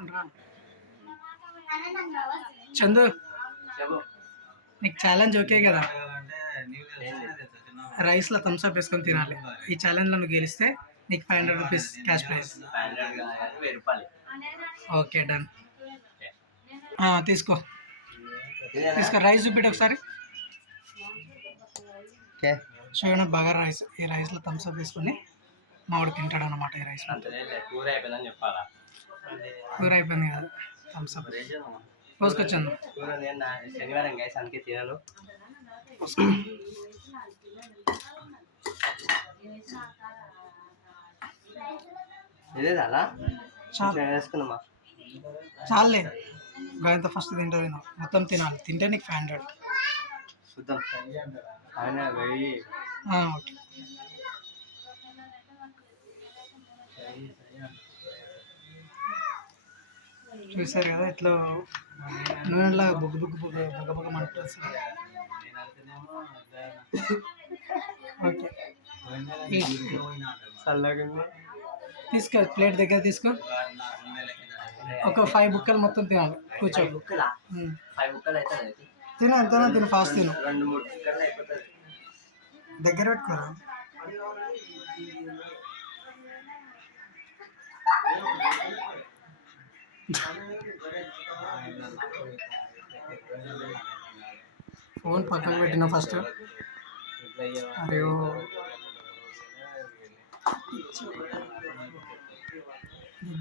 ఉండరా చందు, నీకు challenge okay కదా? రైస్లో థమ్స్అప్ వేసుకొని తినాలి. ఈ ఛాలెంజ్లో నువ్వు గెలిస్తే నీకు 500 rupees cash prize. Okay done. తీసుకో తీసుకో. రైస్ చూపెట్టి ఒకసారి. చూడండి బగారా రైస్. ఈ రైస్లో థమ్స్అప్ వేసుకొని మామిడి తింటాడు అనమాట. ఈ రైస్ కూర అయిపోయిందని చెప్పాలా? కూర అయిపోయింది కదా, థమ్స్అప్ పోసుకొచ్చాను. శనివారం గైస్ అందుకే తినను. ఇదే అలా వేసుకున్నామా? చాలే గాయంతో ఫస్ట్ తింటుంది. మొత్తం తినాలి. తింటే నీకు 500. చూద్దాం. ఓకే. చూసారు కదా ఇట్లా నూనెలా బొగ్గు బొగ్గు బొగ్గ బొగ్గ బొగ్గ మంటుంది. ఓకే తీసుకో. ప్లేట్ దగ్గర తీసుకో. ఒక 5 బుక్కలు మొత్తం తినాలి. కూర్చో. తిన ఎంతైనా తిను. ఫాస్ట్ తిను. దగ్గర పెట్టుకోరా. ఫోన్ పక్కకు పెట్టినా ఫస్ట్. అరే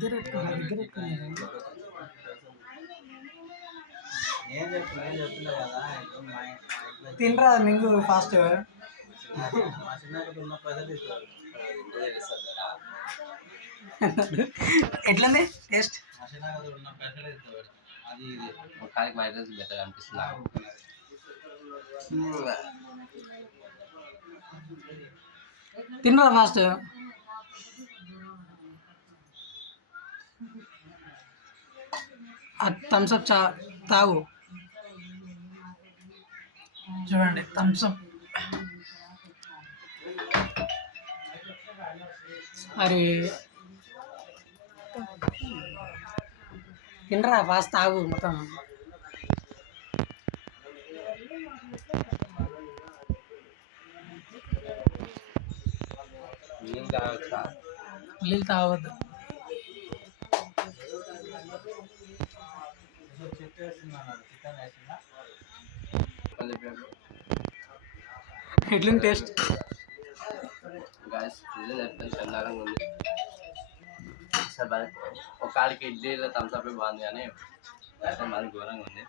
దగ్గర పెట్టుకోరా. దగ్గర పెట్టుకున్నా. తినరా మింగు ఫాస్ట్. ఎట్లుంది టేస్ట్? బెటర్ అనిపిస్తుంది. తినరా ఫాస్ట్. థమ్స్అప్ తాగు. చూడండి థమ్స్అప్. అరే తినరా ఫాస్ట్. తాగు మొత్తం. నీళ్ళు తాగవద్దు. ఎట్లుంది టేస్ట్? ఉంది. ఒక కాడికి ఇడ్లీలో థమ్స్అప్ బాగుంది కానీ మాది ఘోరంగా ఉంది.